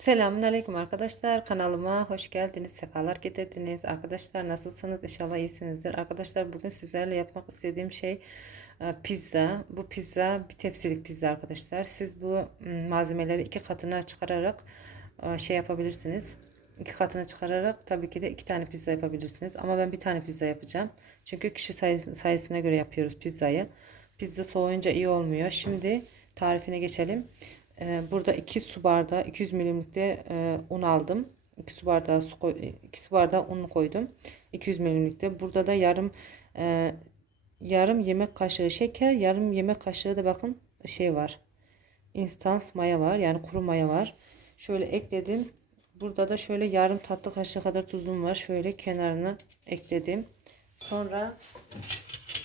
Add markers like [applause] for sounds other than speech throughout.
Selamünaleyküm arkadaşlar. Kanalıma hoş geldiniz. Sefalar getirdiniz. Arkadaşlar nasılsınız? İnşallah iyisinizdir. Arkadaşlar bugün sizlerle yapmak istediğim şey e, pizza. Bu pizza bir tepsilik pizza arkadaşlar. Siz bu malzemeleri iki katına çıkararak e, şey yapabilirsiniz. İki katına çıkararak tabii ki de iki tane pizza yapabilirsiniz. Ama ben bir tane pizza yapacağım. Çünkü kişi sayısı, sayısına göre yapıyoruz pizzayı. Pizza soğuyunca iyi olmuyor. Şimdi tarifine geçelim. Ee, Burada 2 su bardağı 200 milimlikte e, un aldım. 2 su bardağı su koy, 2 su bardağı un koydum. 200 milimlikte. Burada da yarım e, yarım yemek kaşığı şeker, yarım yemek kaşığı da bakın şey var. Instans maya var. Yani kuru maya var. Şöyle ekledim. Burada da şöyle yarım tatlı kaşığı kadar tuzum var. Şöyle kenarına ekledim. Sonra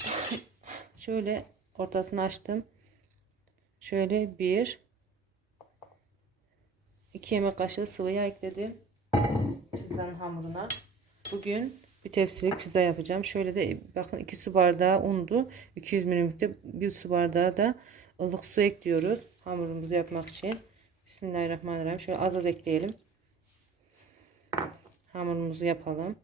[laughs] şöyle ortasını açtım. Şöyle bir 2 yemek kaşığı sıvı yağ ekledim. Pizzanın hamuruna. Bugün bir tepsilik pizza yapacağım. Şöyle de bakın 2 su bardağı undu. 200 milimlikte bir su bardağı da ılık su ekliyoruz. Hamurumuzu yapmak için. Bismillahirrahmanirrahim. Şöyle az az ekleyelim. Hamurumuzu yapalım.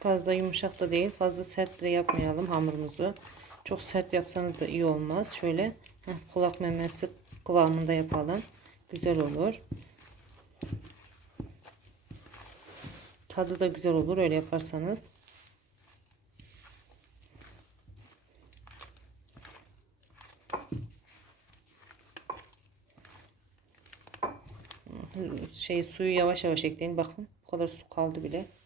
Fazla yumuşak da değil, fazla sert de yapmayalım hamurumuzu. Çok sert yapsanız da iyi olmaz. Şöyle heh, kulak memesi kıvamında yapalım. Güzel olur. Tadı da güzel olur öyle yaparsanız. Şey suyu yavaş yavaş ekleyin. Bakın bu kadar su kaldı bile.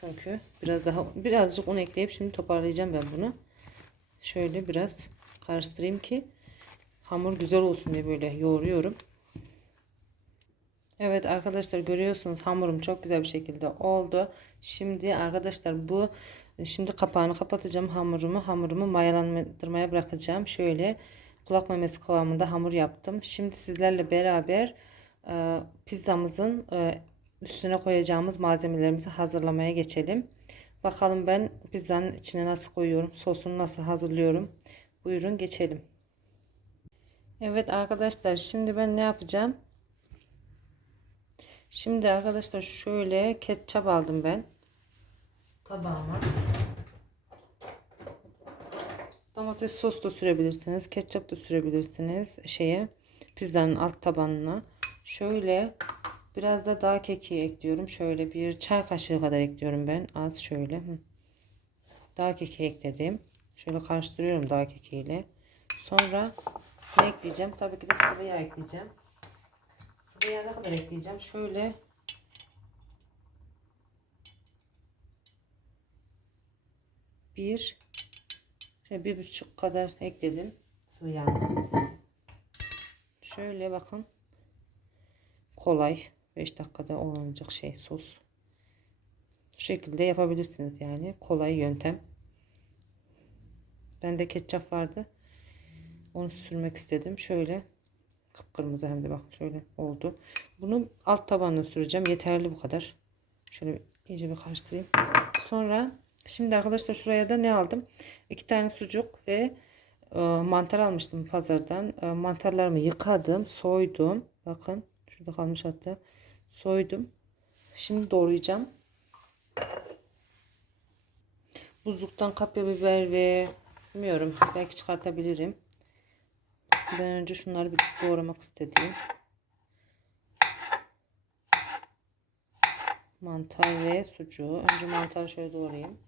Çünkü biraz daha birazcık un ekleyip şimdi toparlayacağım ben bunu. Şöyle biraz karıştırayım ki hamur güzel olsun diye böyle yoğuruyorum. Evet arkadaşlar görüyorsunuz hamurum çok güzel bir şekilde oldu. Şimdi arkadaşlar bu şimdi kapağını kapatacağım hamurumu. Hamurumu mayalandırmaya bırakacağım. Şöyle kulak memesi kıvamında hamur yaptım. Şimdi sizlerle beraber e, pizzamızın e, üstüne koyacağımız malzemelerimizi hazırlamaya geçelim. Bakalım ben pizzanın içine nasıl koyuyorum, sosunu nasıl hazırlıyorum. Buyurun geçelim. Evet arkadaşlar şimdi ben ne yapacağım? Şimdi arkadaşlar şöyle ketçap aldım ben. Tabağıma. Domates sos da sürebilirsiniz. Ketçap da sürebilirsiniz şeye pizzanın alt tabanına. Şöyle Biraz da dağ kekiği ekliyorum. Şöyle bir çay kaşığı kadar ekliyorum ben. Az şöyle. Dağ kekiği ekledim. Şöyle karıştırıyorum dağ kekiğiyle. Sonra ne ekleyeceğim? Tabii ki de sıvı yağ ekleyeceğim. Sıvı yağ ne kadar ekleyeceğim? Şöyle bir şöyle bir buçuk kadar ekledim sıvı yağ. Şöyle bakın kolay 5 dakikada olacak şey sos. Bu şekilde yapabilirsiniz yani. Kolay yöntem. Bende ketçap vardı. Onu sürmek istedim. Şöyle kıpkırmızı hem de bak şöyle oldu. Bunu alt tabanına süreceğim. Yeterli bu kadar. Şöyle iyice bir karıştırayım. Sonra şimdi arkadaşlar şuraya da ne aldım? İki tane sucuk ve e, mantar almıştım pazardan. E, mantarlarımı yıkadım, soydum. Bakın şurada kalmış hatta soydum. Şimdi doğrayacağım. Buzluktan kapya biber ve bilmiyorum belki çıkartabilirim. Ben önce şunları bir doğramak istedim. Mantar ve sucuğu. Önce mantarı şöyle doğrayayım.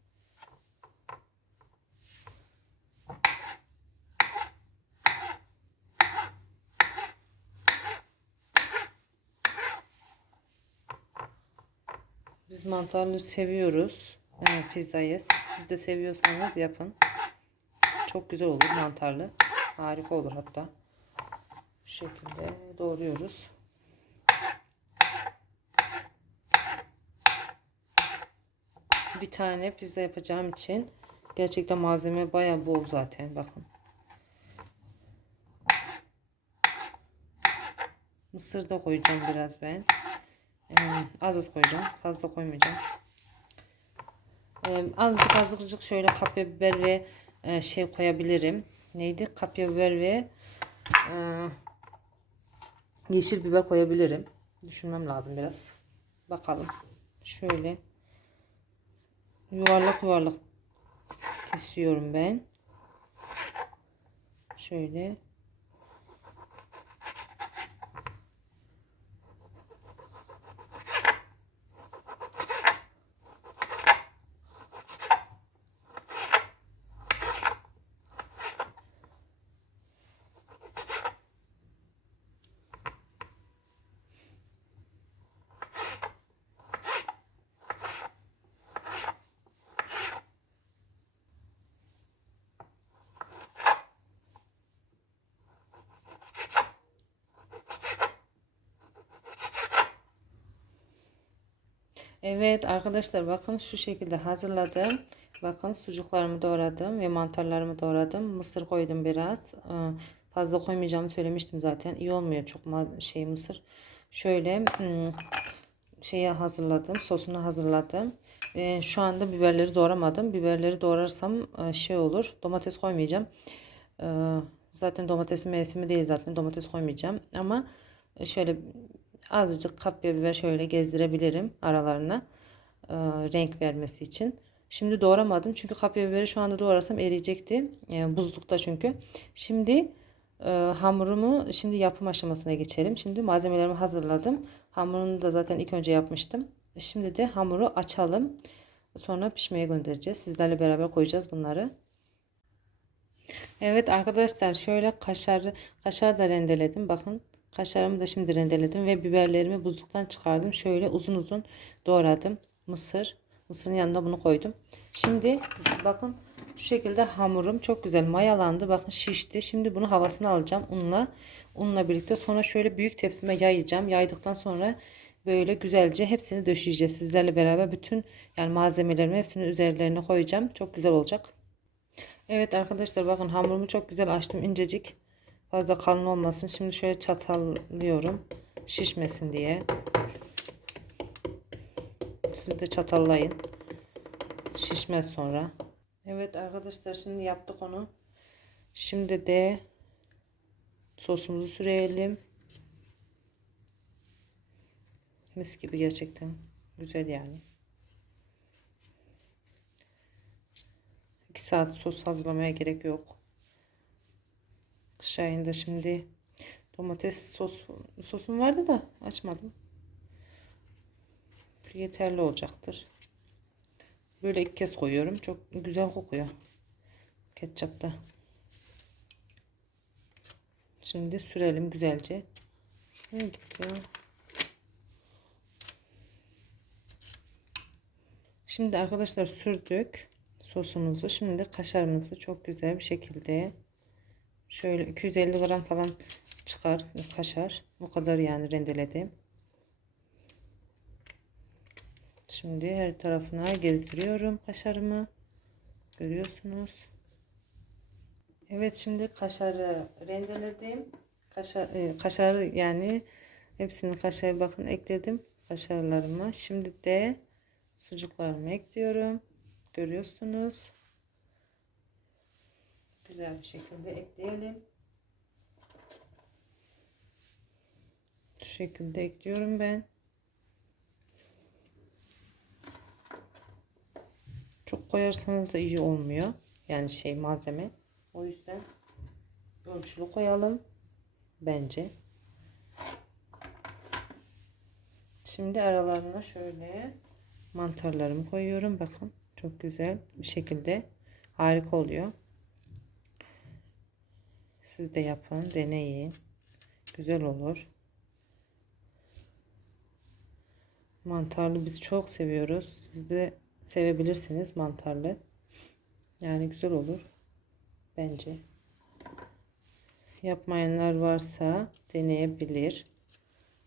Biz mantarlı seviyoruz. Yani pizzayı. Siz de seviyorsanız yapın. Çok güzel olur mantarlı. Harika olur hatta. Şu şekilde doğruyoruz. Bir tane pizza yapacağım için Gerçekten malzeme bayağı bol zaten bakın. Mısır da koyacağım biraz ben. Ee, az az koyacağım. Fazla koymayacağım. Ee, azıcık azıcık şöyle kapya biber ve e, şey koyabilirim. Neydi? Kapya biber ve e, yeşil biber koyabilirim. Düşünmem lazım biraz. Bakalım. Şöyle yuvarlak yuvarlak kesiyorum ben. Şöyle Evet arkadaşlar bakın şu şekilde hazırladım. Bakın sucuklarımı doğradım ve mantarlarımı doğradım. Mısır koydum biraz. Ee, Fazla koymayacağımı söylemiştim zaten. İyi olmuyor çok şey mısır. Şöyle hmm, şeyi hazırladım. Sosunu hazırladım. Ee, şu anda biberleri doğramadım. Biberleri doğrarsam e, şey olur. Domates koymayacağım. Ee, zaten domatesin mevsimi değil zaten. Domates koymayacağım. Ama şöyle azıcık kapya biber şöyle gezdirebilirim aralarına. e, renk vermesi için. Şimdi doğramadım çünkü kapya biberi şu anda doğrasam eriyecekti. E, buzlukta çünkü. Şimdi e, hamurumu şimdi yapım aşamasına geçelim. Şimdi malzemelerimi hazırladım. Hamurunu da zaten ilk önce yapmıştım. Şimdi de hamuru açalım. Sonra pişmeye göndereceğiz. Sizlerle beraber koyacağız bunları. Evet arkadaşlar şöyle kaşar kaşar da rendeledim. Bakın kaşarımı da şimdi rendeledim ve biberlerimi buzluktan çıkardım. Şöyle uzun uzun doğradım. Mısır. Mısırın yanına bunu koydum. Şimdi bakın şu şekilde hamurum çok güzel mayalandı. Bakın şişti. Şimdi bunu havasını alacağım unla. Unla birlikte sonra şöyle büyük tepsime yayacağım. Yaydıktan sonra böyle güzelce hepsini döşeyeceğiz. Sizlerle beraber bütün yani malzemelerimi hepsini üzerlerine koyacağım. Çok güzel olacak. Evet arkadaşlar bakın hamurumu çok güzel açtım incecik. Fazla kalın olmasın. Şimdi şöyle çatallıyorum. Şişmesin diye. Siz de çatallayın. Şişmez sonra. Evet arkadaşlar şimdi yaptık onu. Şimdi de sosumuzu sürelim. Mis gibi gerçekten. Güzel yani. 2 saat sos hazırlamaya gerek yok. Kış ayında şimdi domates sos sosum vardı da açmadım. Yeterli olacaktır. Böyle ilk kez koyuyorum. Çok güzel kokuyor. Ketçapta. Şimdi sürelim güzelce. Ne gidiyor? Şimdi arkadaşlar sürdük sosumuzu. Şimdi kaşarımızı çok güzel bir şekilde şöyle 250 gram falan çıkar kaşar. Bu kadar yani rendeledim. Şimdi her tarafına gezdiriyorum kaşarımı. Görüyorsunuz. Evet şimdi kaşarı rendeledim. Kaşar, e, kaşar yani hepsini kaşar bakın ekledim kaşarlarıma. Şimdi de sucuklarımı ekliyorum. Görüyorsunuz. Güzel bir şekilde ekleyelim. Şu şekilde ekliyorum ben. Çok koyarsanız da iyi olmuyor. Yani şey malzeme. O yüzden ölçülü koyalım. Bence. Şimdi aralarına şöyle mantarlarımı koyuyorum. Bakın çok güzel bir şekilde harika oluyor. Siz de yapın, deneyin. Güzel olur. Mantarlı biz çok seviyoruz. Siz de sevebilirsiniz mantarlı. Yani güzel olur. Bence. Yapmayanlar varsa deneyebilir.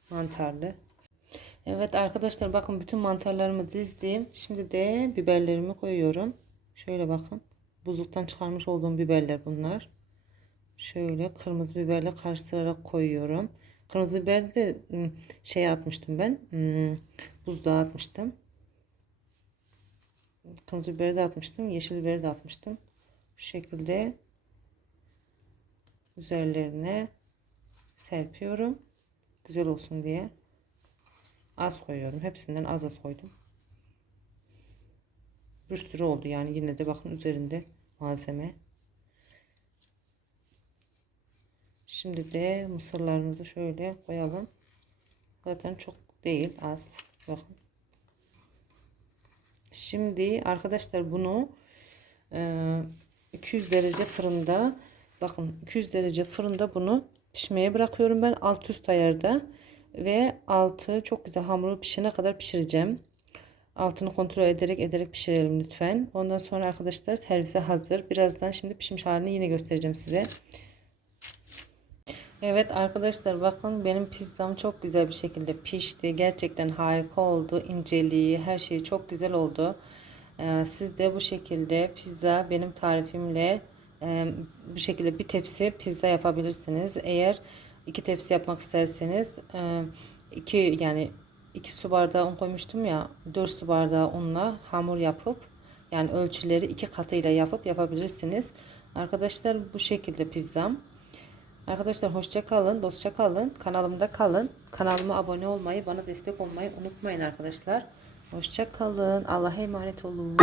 Mantarlı. Evet arkadaşlar bakın bütün mantarlarımı dizdim. Şimdi de biberlerimi koyuyorum. Şöyle bakın. buzluktan çıkarmış olduğum biberler bunlar. Şöyle kırmızı biberle karıştırarak koyuyorum. Kırmızı biber de ım, şeye atmıştım ben. ım, Buzluğa atmıştım. Kırmızı biberi de atmıştım. Yeşil biberi de atmıştım. Şu şekilde üzerlerine serpiyorum. Güzel olsun diye. Az koyuyorum. Hepsinden az az koydum. Bir sürü oldu yani. Yine de bakın üzerinde malzeme. Şimdi de mısırlarımızı şöyle koyalım. Zaten çok değil az. Bakın. Şimdi arkadaşlar bunu e, 200 derece fırında bakın 200 derece fırında bunu pişmeye bırakıyorum ben alt üst ayarda ve altı çok güzel hamuru pişene kadar pişireceğim. Altını kontrol ederek ederek pişirelim lütfen. Ondan sonra arkadaşlar servise hazır. Birazdan şimdi pişmiş halini yine göstereceğim size. Evet arkadaşlar bakın benim pizzam çok güzel bir şekilde pişti. Gerçekten harika oldu. İnceliği her şey çok güzel oldu. Ee, siz de bu şekilde pizza benim tarifimle e, bu şekilde bir tepsi pizza yapabilirsiniz. Eğer iki tepsi yapmak isterseniz e, iki yani iki su bardağı un koymuştum ya 4 su bardağı unla hamur yapıp yani ölçüleri iki katıyla yapıp yapabilirsiniz. Arkadaşlar bu şekilde pizzam. Arkadaşlar hoşça kalın, dostça kalın, kanalımda kalın. Kanalıma abone olmayı, bana destek olmayı unutmayın arkadaşlar. Hoşça kalın. Allah'a emanet olun.